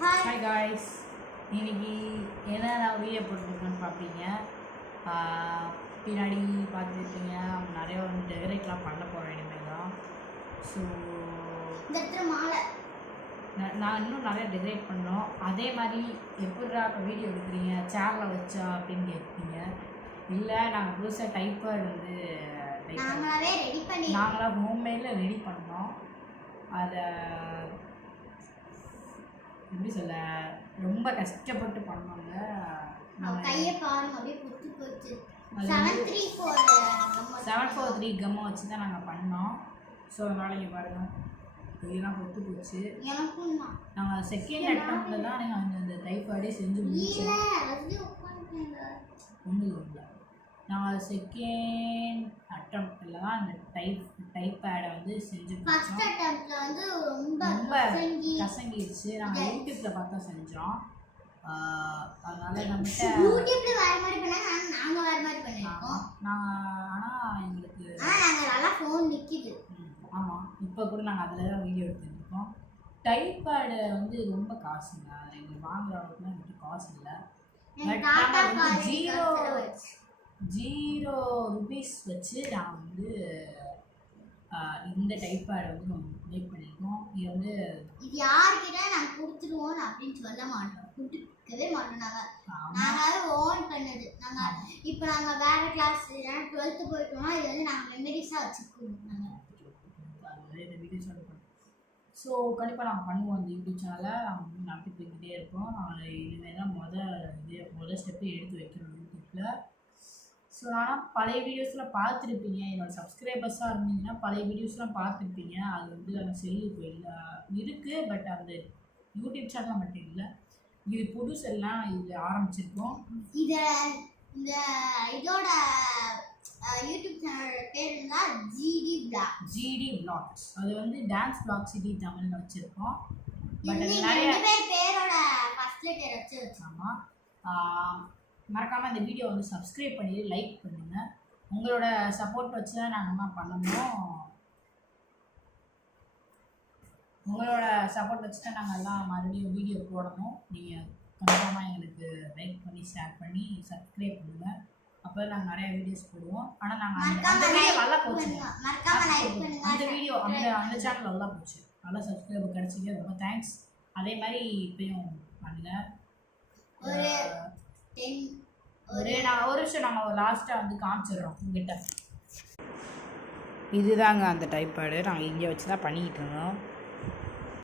Hi guys, இன்னைக்கு என்ன நான் வீடியோ போட்டுருக்கேன்னு பார்ப்பீங்க. பின்னாடி பார்த்துருப்பீங்க நிறைய டெக்கரேட்லாம் பண்ண போகிறேன் இனிமேல் தான். ஸோ நான் இன்னும் நிறைய டெக்கரேட் பண்ணோம். அதே மாதிரி எப்படிடா இப்போ வீடியோ எடுக்கிறீங்க சேரில் வச்சா அப்படின்னு கேட்பீங்க. இல்லை, நாங்கள் புதுசாக டைப்பர் வந்து நாங்களாக ஹோம்மேடில் ரெடி பண்ணோம். அதை எப்படி சொல்ல, ரொம்ப கஷ்டப்பட்டு பண்ணோங்க. கையை பாருங்க, அப்படியே புத்து போச்சு. 743 கம்மை வச்சு தான் நாங்கள் பண்ணோம். ஸோ அதனால் இங்கே பாருங்கள், கையெல்லாம் பொத்து போச்சு. நாங்கள் செகண்ட் அட்டம்ப்டில் தான் நாங்கள் அந்த டைப்பாடே செஞ்சு முடிச்சோம். ஒன்றும் இல்லை, நாங்கள் செகண்ட் அட்டம்ப்டில் தான் அந்த டைப்பேடை வந்து செஞ்சு ரொம்ப கசங்கிடுச்சு. நாங்கள் யூடியூப்பில் பார்த்தா செஞ்சோம். அதனால நம்மகிட்ட ஆனால் எங்களுக்கு ஆமாம், இப்போ கூட நாங்கள் அதில் தான் வீடியோ எடுத்துருக்கோம். டைப்பேடு வந்து ரொம்ப காசுங்க, எங்களுக்கு வாங்குற அளவுக்குலாம் எங்களுக்கு காசு இல்லை. பட் நாங்கள் வந்து ஜீரோ ருபீஸ் வச்சு நான் வந்து இந்த டைப்பேடை வந்து நம்ம மேக் பண்ணியிருக்கோம். இது வந்து இது யார்கிட்ட நாங்கள் கொடுத்துருவோம் அப்படின்னு சொல்ல மாட்டோம், கொடுக்கவே மாட்டோம். நாங்கள் ஓன் பண்ணது. நாங்கள் இப்போ நாங்கள் வேறு கிளாஸ் 12th போயிட்டோம்னா இது வந்து நாங்கள் மெமரிஸாக வச்சுருக்கோம். நாங்கள் இந்த வீடியோஸ் பண்ணுறோம். ஸோ கண்டிப்பாக நாங்கள் பண்ணுவோம். அந்த யூடியூப் சேனலை நாங்கள் நடத்தி போய்கிட்டே இருப்போம். நாங்கள் இனிமேல் தான் மொதல் ஸ்டெப்பு எடுத்து வைக்கிறோம் யூடியூப்பில். ஸோ ஆனால் பழைய வீடியோஸ்லாம் பார்த்துருப்பீங்க. என்னோடய சப்ஸ்கிரைபர்ஸாக இருந்தீங்கன்னா பழைய வீடியோஸ்லாம் பார்த்துருப்பீங்க. அது வந்து அந்த செல்லுக்கு இல்லை இருக்குது, பட் அந்த யூடியூப் சேனலில் மட்டும் இல்லை. இது புதுசெல்லாம் இது ஆரம்பிச்சிருக்கோம். இந்த இதோட யூடியூப் சேனலோட பேர் என்ன? GD vlogs. அது வந்து டான்ஸ் வ்ளாக் சிட்டி தமிழ்னு வச்சுருக்கோம். பட் அது நிறைய பேரோட ஃபர்ஸ்ட் லெட்டர் வச்சு வச்சாமா. மறக்காமல் இந்த வீடியோ வந்து சப்ஸ்கிரைப் பண்ணி லைக் பண்ணுங்கள். உங்களோட சப்போர்ட் வச்சு தான் நாங்கள் என்ன பண்ணணும். உங்களோட சப்போர்ட் வச்சு தான் நாங்கள் எல்லாம் மறுபடியும் வீடியோ போடணும். நீங்கள் கன்ஃபார்மாக எங்களுக்கு லைக் பண்ணி ஷேர் பண்ணி சப்ஸ்கிரைப் பண்ணுங்கள். அப்போ நாங்கள் நிறைய வீடியோஸ் போடுவோம். ஆனால் நாங்கள் அந்த வீடியோ நல்லா போச்சு. அந்த வீடியோ அந்த சேனல் நல்லா போச்சு, நல்லா சப்ஸ்கிரைபர் கிடச்சிக்க ரொம்ப தேங்க்ஸ். அதே மாதிரி இப்பயும் பண்ணுங்கள். ஒரு விஷயம் நாங்கள் லாஸ்ட்டாக வந்து காமிச்சிடுறோம் உங்ககிட்ட. இதுதாங்க அந்த டைப்பேடு. நாங்கள் இங்கே வச்சு தான் பண்ணிக்கிட்டு இருந்தோம்.